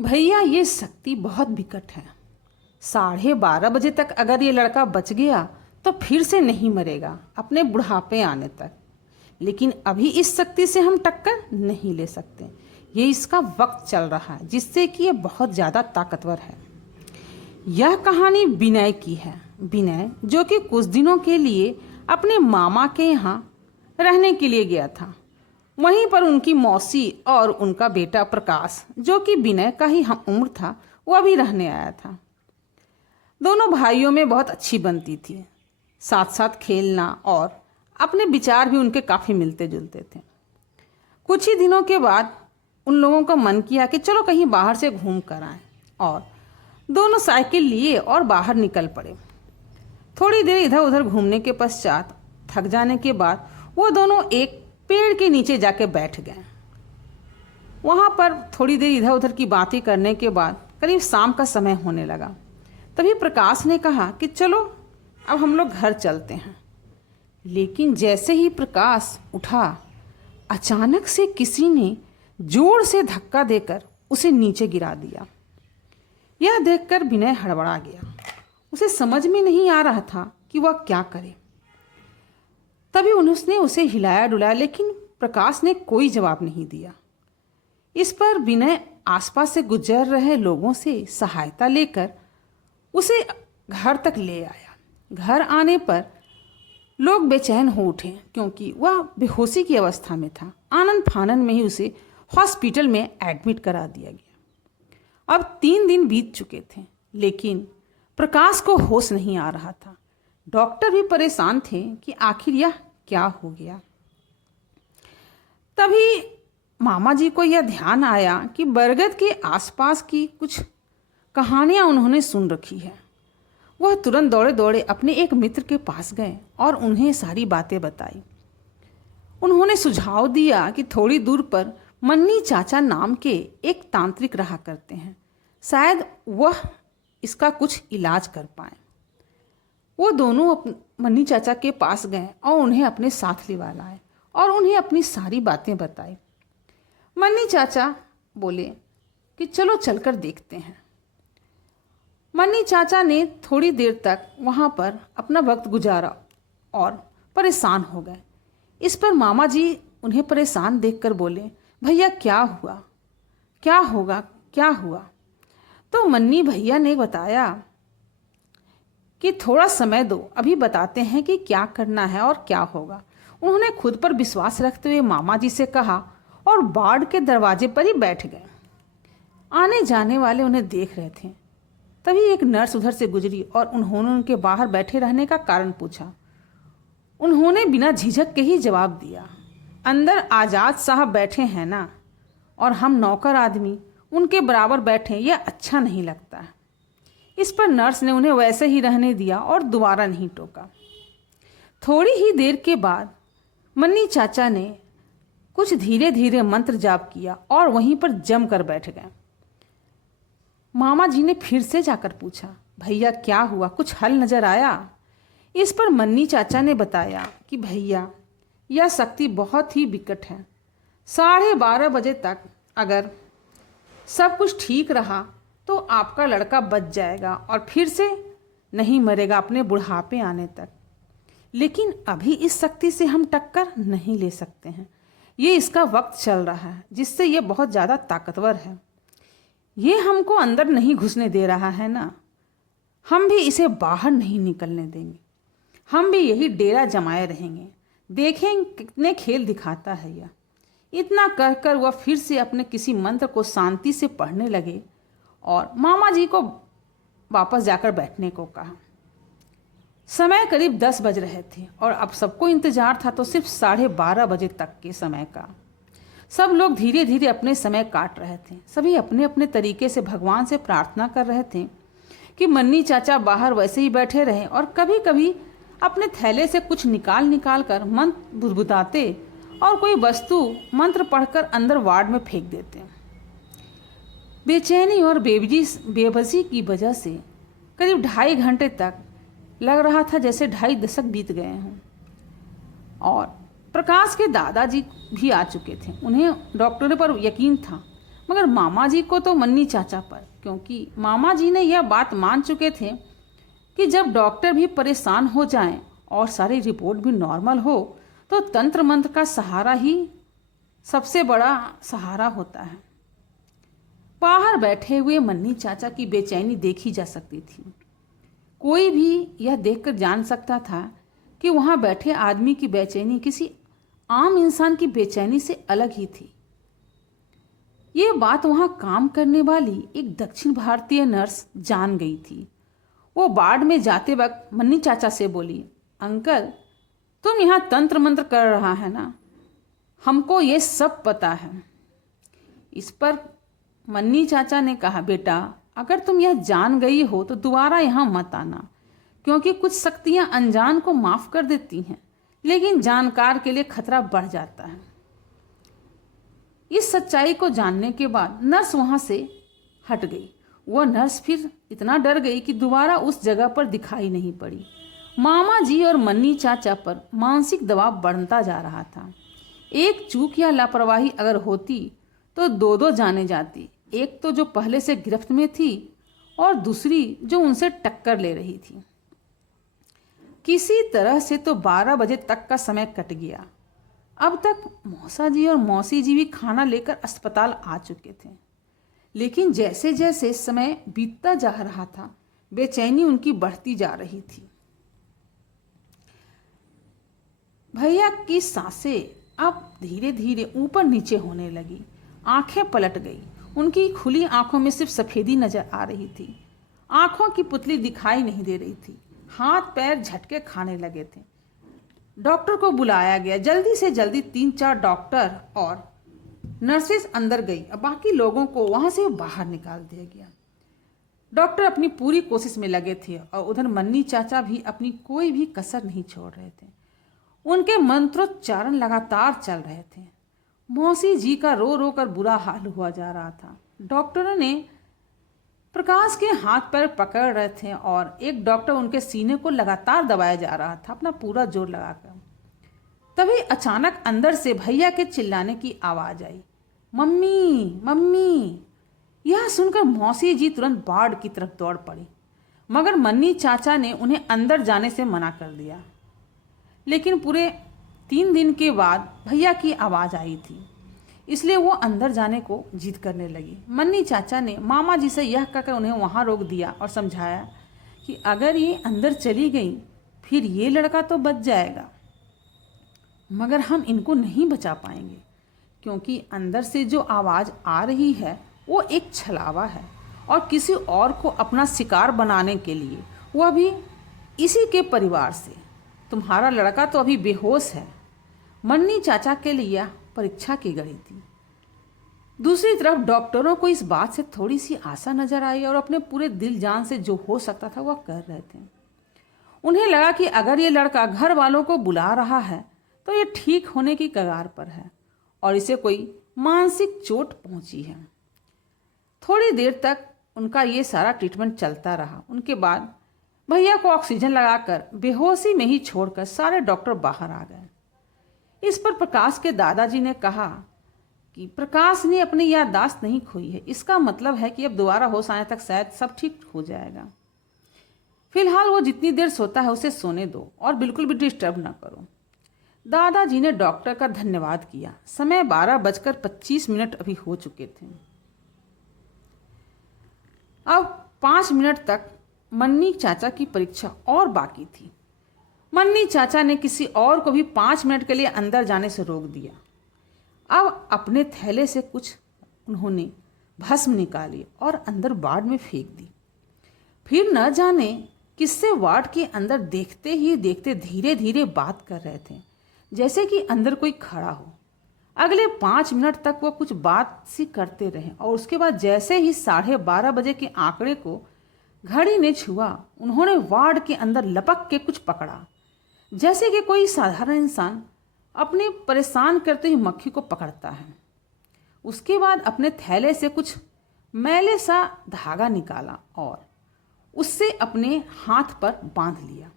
भैया ये शक्ति बहुत विकट है। 12:30 बजे तक अगर ये लड़का बच गया तो फिर से नहीं मरेगा अपने बुढ़ापे आने तक। लेकिन अभी इस शक्ति से हम टक्कर नहीं ले सकते। ये इसका वक्त चल रहा है जिससे कि ये बहुत ज़्यादा ताकतवर है। यह कहानी विनय की है। विनय जो कि कुछ दिनों के लिए अपने मामा के यहाँ रहने के लिए गया था। वहीं पर उनकी मौसी और उनका बेटा प्रकाश जो कि विनय का ही हम उम्र था वह भी रहने आया था। दोनों भाइयों में बहुत अच्छी बनती थी। साथ साथ खेलना और अपने विचार भी उनके काफ़ी मिलते जुलते थे। कुछ ही दिनों के बाद उन लोगों का मन किया कि चलो कहीं बाहर से घूम कर आएं और दोनों साइकिल लिए और बाहर निकल पड़े। थोड़ी देर इधर उधर घूमने के पश्चात थक जाने के बाद वो दोनों एक पेड़ के नीचे जाके बैठ गए। वहाँ पर थोड़ी देर इधर उधर की बातें करने के बाद करीब शाम का समय होने लगा। तभी प्रकाश ने कहा कि चलो अब हम लोग घर चलते हैं। लेकिन जैसे ही प्रकाश उठा अचानक से किसी ने जोर से धक्का देकर उसे नीचे गिरा दिया। यह देखकर विनय हड़बड़ा गया। उसे समझ में नहीं आ रहा था कि वह क्या करे। तभी उसने उसे हिलाया डुलाया लेकिन प्रकाश ने कोई जवाब नहीं दिया। इस पर विनय आसपास से गुजर रहे लोगों से सहायता लेकर उसे घर तक ले आया। घर आने पर लोग बेचैन हो उठे क्योंकि वह बेहोशी की अवस्था में था। आनन फानन में ही उसे हॉस्पिटल में एडमिट करा दिया गया। अब 3 दिन बीत चुके थे लेकिन प्रकाश को होश नहीं आ रहा था। डॉक्टर भी परेशान थे कि आखिर यह क्या हो गया। तभी मामा जी को यह ध्यान आया कि बरगद के आसपास की कुछ कहानियां उन्होंने सुन रखी है। वह तुरंत दौड़े दौड़े अपने एक मित्र के पास गए और उन्हें सारी बातें बताई। उन्होंने सुझाव दिया कि थोड़ी दूर पर मन्नी चाचा नाम के एक तांत्रिक रहा करते हैं, शायद वह इसका कुछ इलाज कर पाए। वो दोनों मन्नी चाचा के पास गए और उन्हें अपने साथ लिवा लाए और उन्हें अपनी सारी बातें बताई। मन्नी चाचा बोले कि चलो चलकर देखते हैं। मन्नी चाचा ने थोड़ी देर तक वहाँ पर अपना वक्त गुजारा और परेशान हो गए। इस पर मामा जी उन्हें परेशान देखकर बोले, भैया क्या हुआ, क्या होगा, क्या हुआ? तो मन्नी भैया ने बताया कि थोड़ा समय दो, अभी बताते हैं कि क्या करना है और क्या होगा। उन्होंने खुद पर विश्वास रखते हुए मामा जी से कहा और वार्ड के दरवाजे पर ही बैठ गए। आने जाने वाले उन्हें देख रहे थे। तभी एक नर्स उधर से गुजरी और उन्होंने उनके बाहर बैठे रहने का कारण पूछा। उन्होंने बिना झिझक के ही जवाब दिया, अंदर आज़ाद साहब बैठे हैं ना, और हम नौकर आदमी उनके बराबर बैठे, यह अच्छा नहीं लगता है। इस पर नर्स ने उन्हें वैसे ही रहने दिया और दोबारा नहीं टोका। थोड़ी ही देर के बाद मन्नी चाचा ने कुछ धीरे धीरे मंत्र जाप किया और वहीं पर जम कर बैठ गए। मामा जी ने फिर से जाकर पूछा, भैया क्या हुआ, कुछ हल नजर आया? इस पर मन्नी चाचा ने बताया कि भैया यह शक्ति बहुत ही विकट है। 12:30 बजे तक अगर सब कुछ ठीक रहा तो आपका लड़का बच जाएगा और फिर से नहीं मरेगा अपने बुढ़ापे आने तक। लेकिन अभी इस शक्ति से हम टक्कर नहीं ले सकते हैं। ये इसका वक्त चल रहा है जिससे ये बहुत ज़्यादा ताकतवर है। ये हमको अंदर नहीं घुसने दे रहा है ना, हम भी इसे बाहर नहीं निकलने देंगे। हम भी यही डेरा जमाए रहेंगे, देखें कितने खेल दिखाता है यह। इतना कहकर वह फिर से अपने किसी मंत्र को शांति से पढ़ने लगे और मामा जी को वापस जाकर बैठने को कहा। समय करीब 10 बज रहे थे और अब सबको इंतजार था तो सिर्फ 12:30 बजे तक के समय का। सब लोग धीरे धीरे अपने समय काट रहे थे। सभी अपने अपने तरीके से भगवान से प्रार्थना कर रहे थे कि मन्नी चाचा बाहर वैसे ही बैठे रहें और कभी कभी अपने थैले से कुछ निकाल कर मंत्र बुदबुदाते और कोई वस्तु मंत्र पढ़कर अंदर वार्ड में फेंक देते। बेचैनी और बेबसी की वजह से करीब 2.5 घंटे तक लग रहा था जैसे 2.5 दशक बीत गए हों। और प्रकाश के दादाजी भी आ चुके थे। उन्हें डॉक्टरों पर यकीन था। मगर मामा जी को तो मन्नी चाचा पर, क्योंकि मामा जी ने यह बात मान चुके थे कि जब डॉक्टर भी परेशान हो जाएं और सारी रिपोर्ट भी नॉर्मल हो तो तंत्र मंत्र का सहारा ही सबसे बड़ा सहारा होता है। बाहर बैठे हुए मन्नी चाचा की बेचैनी देखी जा सकती थी। कोई भी यह देखकर जान सकता था कि वहां बैठे आदमी की बेचैनी किसी आम इंसान की बेचैनी से अलग ही थी। ये बात वहां काम करने वाली एक दक्षिण भारतीय नर्स जान गई थी। वो वार्ड में जाते वक्त मन्नी चाचा से बोली, अंकल तुम यहाँ तंत्र मंत्र कर रहा है ना, हमको ये सब पता है। इस पर मन्नी चाचा ने कहा, बेटा अगर तुम यह जान गई हो तो दोबारा यहाँ मत आना, क्योंकि कुछ शक्तियाँ अनजान को माफ कर देती हैं, लेकिन जानकार के लिए खतरा बढ़ जाता है। इस सच्चाई को जानने के बाद नर्स वहाँ से हट गई। वह नर्स फिर इतना डर गई कि दोबारा उस जगह पर दिखाई नहीं पड़ी। मामा जी और मन्नी चाचा पर मानसिक दबाव बढ़ता जा रहा था। एक चूक या लापरवाही अगर होती तो दो दो जाने जाती, एक तो जो पहले से गिरफ्त में थी और दूसरी जो उनसे टक्कर ले रही थी। किसी तरह से तो 12 बजे तक का समय कट गया। अब तक मौसा जी और मौसी जी भी खाना लेकर अस्पताल आ चुके थे, लेकिन जैसे जैसे समय बीतता जा रहा था बेचैनी उनकी बढ़ती जा रही थी। भैया की सांसें अब धीरे धीरे ऊपर नीचे होने लगी। आंखें पलट गई। उनकी खुली आंखों में सिर्फ सफेदी नजर आ रही थी। आंखों की पुतली दिखाई नहीं दे रही थी। हाथ पैर झटके खाने लगे थे। डॉक्टर को बुलाया गया। जल्दी से जल्दी 3-4 डॉक्टर और नर्सेस अंदर गई और बाकी लोगों को वहां से बाहर निकाल दिया गया। डॉक्टर अपनी पूरी कोशिश में लगे थे और उधर मन्नी चाचा भी अपनी कोई भी कसर नहीं छोड़ रहे थे। उनके मंत्रोच्चारण लगातार चल रहे थे। मौसी जी का रो रो कर बुरा हाल हुआ जा रहा था। डॉक्टरों ने प्रकाश के हाथ पैर पकड़ रहे थे और एक डॉक्टर उनके सीने को लगातार दबाया जा रहा था अपना पूरा जोर लगाकर। तभी अचानक अंदर से भैया के चिल्लाने की आवाज आई, मम्मी मम्मी। यह सुनकर मौसी जी तुरंत वार्ड की तरफ दौड़ पड़ी, मगर मन्नी चाचा ने उन्हें अंदर जाने से मना कर दिया। लेकिन पूरे 3 दिन के बाद भैया की आवाज़ आई थी, इसलिए वो अंदर जाने को जिद करने लगी। मन्नी चाचा ने मामा जी से यह कहकर उन्हें वहाँ रोक दिया और समझाया कि अगर ये अंदर चली गई फिर ये लड़का तो बच जाएगा, मगर हम इनको नहीं बचा पाएंगे, क्योंकि अंदर से जो आवाज़ आ रही है वो एक छलावा है और किसी और को अपना शिकार बनाने के लिए, वह भी इसी के परिवार से। तुम्हारा लड़का तो अभी बेहोश है। मन्नी चाचा के लिए परीक्षा की घड़ी थी। दूसरी तरफ डॉक्टरों को इस बात से थोड़ी सी आशा नजर आई और अपने पूरे दिल जान से जो हो सकता था वह कर रहे थे। उन्हें लगा कि अगर ये लड़का घर वालों को बुला रहा है तो ये ठीक होने की कगार पर है और इसे कोई मानसिक चोट पहुंची है। थोड़ी देर तक उनका ये सारा ट्रीटमेंट चलता रहा। उनके बाद भैया को ऑक्सीजन लगाकर बेहोशी में ही छोड़कर सारे डॉक्टर बाहर आ गए। इस पर प्रकाश के दादाजी ने कहा कि प्रकाश ने अपनी याददाश्त नहीं खोई है, इसका मतलब है कि अब दोबारा होश आने तक शायद सब ठीक हो जाएगा। फिलहाल वो जितनी देर सोता है उसे सोने दो और बिल्कुल भी डिस्टर्ब ना करो। दादाजी ने डॉक्टर का धन्यवाद किया। समय 12:25 अभी हो चुके थे। अब 5 मिनट तक मन्नी चाचा की परीक्षा और बाकी थी। मन्नी चाचा ने किसी और को भी 5 मिनट के लिए अंदर जाने से रोक दिया। अब अपने थैले से कुछ उन्होंने भस्म निकाली और अंदर वार्ड में फेंक दी। फिर न जाने किससे वार्ड के अंदर देखते ही देखते धीरे धीरे बात कर रहे थे, जैसे कि अंदर कोई खड़ा हो। अगले 5 मिनट तक वो कुछ बात सी करते रहे और उसके बाद जैसे ही 12:30 बजे के आंकड़े को घड़ी ने छुआ, उन्होंने वार्ड के अंदर लपक के कुछ पकड़ा, जैसे कि कोई साधारण इंसान अपने परेशान करते हुए मक्खी को पकड़ता है। उसके बाद अपने थैले से कुछ मैले सा धागा निकाला और उससे अपने हाथ पर बांध लिया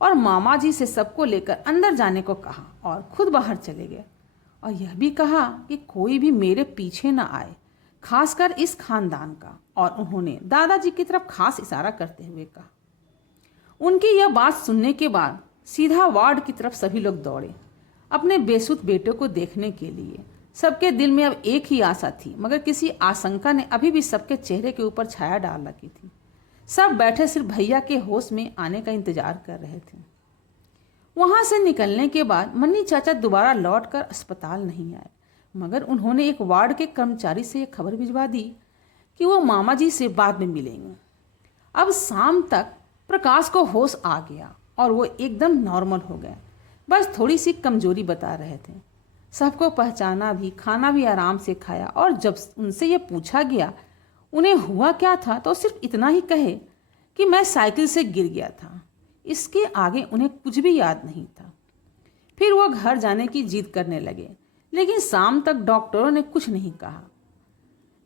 और मामा जी से सबको लेकर अंदर जाने को कहा और खुद बाहर चले गए और यह भी कहा कि कोई भी मेरे पीछे ना आए, खासकर इस खानदान का। और उन्होंने दादाजी की तरफ खास इशारा करते हुए कहा। उनकी यह बात सुनने के बाद सीधा वार्ड की तरफ सभी लोग दौड़े अपने बेसुध बेटे को देखने के लिए। सबके दिल में अब एक ही आशा थी, मगर किसी आशंका ने अभी भी सबके चेहरे के ऊपर छाया डाल रखी थी। सब बैठे सिर्फ भैया के होश में आने का इंतजार कर रहे थे। वहां से निकलने के बाद मन्नी चाचा दोबारा लौटकर अस्पताल नहीं आए, मगर उन्होंने एक वार्ड के कर्मचारी से एक खबर भिजवा दी कि वो मामा जी से बाद में मिलेंगे। अब शाम तक प्रकाश को होश आ गया और वो एकदम नॉर्मल हो गए, बस थोड़ी सी कमजोरी बता रहे थे। सबको पहचाना भी, खाना भी आराम से खाया, और जब उनसे ये पूछा गया उन्हें हुआ क्या था तो सिर्फ इतना ही कहे कि मैं साइकिल से गिर गया था। इसके आगे उन्हें कुछ भी याद नहीं था। फिर वो घर जाने की जिद करने लगे, लेकिन शाम तक डॉक्टरों ने कुछ नहीं कहा।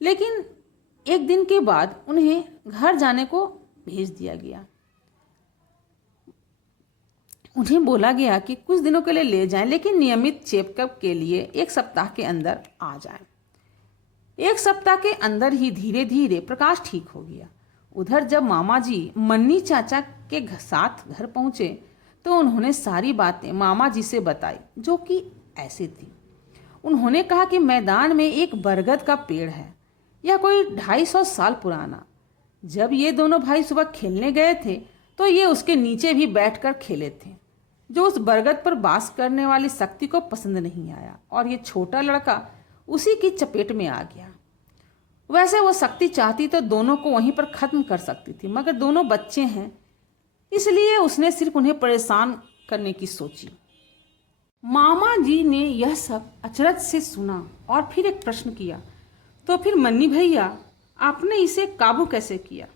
लेकिन एक दिन के बाद उन्हें घर जाने को भेज दिया गया। उन्हें बोला गया कि कुछ दिनों के लिए ले जाएं, लेकिन नियमित चेकअप के लिए 1 सप्ताह के अंदर आ जाएं। 1 सप्ताह के अंदर ही धीरे धीरे प्रकाश ठीक हो गया। उधर जब मामा जी मन्नी चाचा के साथ घर पहुंचे तो उन्होंने सारी बातें मामा जी से बताई, जो कि ऐसी थी। उन्होंने कहा कि मैदान में एक बरगद का पेड़ है, यह कोई 250 साल पुराना। जब ये दोनों भाई सुबह खेलने गए थे तो ये उसके नीचे भी बैठकर खेले थे, जो उस बरगद पर वास करने वाली शक्ति को पसंद नहीं आया और ये छोटा लड़का उसी की चपेट में आ गया। वैसे वो शक्ति चाहती तो दोनों को वहीं पर खत्म कर सकती थी, मगर दोनों बच्चे हैं, इसलिए उसने सिर्फ उन्हें परेशान करने की सोची। मामा जी ने यह सब अचरज से सुना और फिर एक प्रश्न किया, तो फिर मन्नी भैया आपने इसे काबू कैसे किया?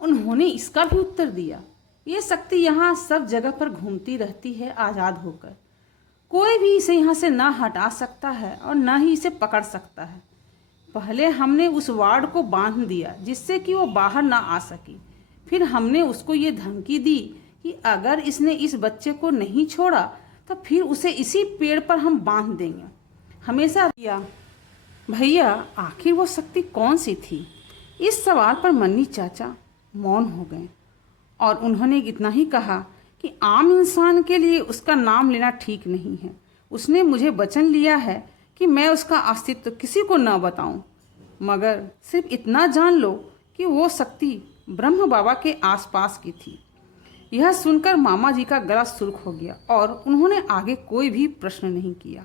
उन्होंने इसका भी उत्तर दिया, ये शक्ति यहाँ सब जगह पर घूमती रहती है आज़ाद होकर। कोई भी इसे यहाँ से ना हटा सकता है और ना ही इसे पकड़ सकता है। पहले हमने उस वार्ड को बांध दिया जिससे कि वो बाहर ना आ सकी। फिर हमने उसको ये धमकी दी कि अगर इसने इस बच्चे को नहीं छोड़ा तो फिर उसे इसी पेड़ पर हम बांध देंगे हमेशा। भैया आखिर वो शक्ति कौन सी थी? इस सवाल पर मन्नी चाचा मौन हो गए और उन्होंने इतना ही कहा कि आम इंसान के लिए उसका नाम लेना ठीक नहीं है। उसने मुझे वचन लिया है कि मैं उसका अस्तित्व किसी को न बताऊं, मगर सिर्फ इतना जान लो कि वो शक्ति ब्रह्म बाबा के आसपास की थी। यह सुनकर मामा जी का गला सुर्ख हो गया और उन्होंने आगे कोई भी प्रश्न नहीं किया।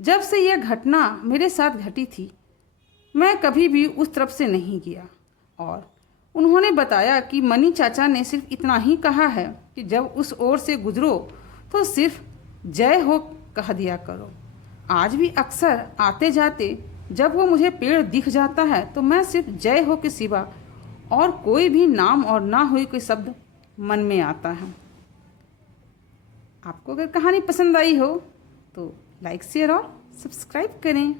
जब से यह घटना मेरे साथ घटी थी मैं कभी भी उस तरफ से नहीं गया। और उन्होंने बताया कि मनी चाचा ने सिर्फ इतना ही कहा है कि जब उस ओर से गुजरो तो सिर्फ जय हो कह दिया करो। आज भी अक्सर आते जाते जब वो मुझे पेड़ दिख जाता है तो मैं सिर्फ जय हो के सिवा और कोई भी नाम और ना हुई कोई शब्द मन में आता है। आपको अगर कहानी पसंद आई हो तो लाइक शेयर और सब्सक्राइब करें।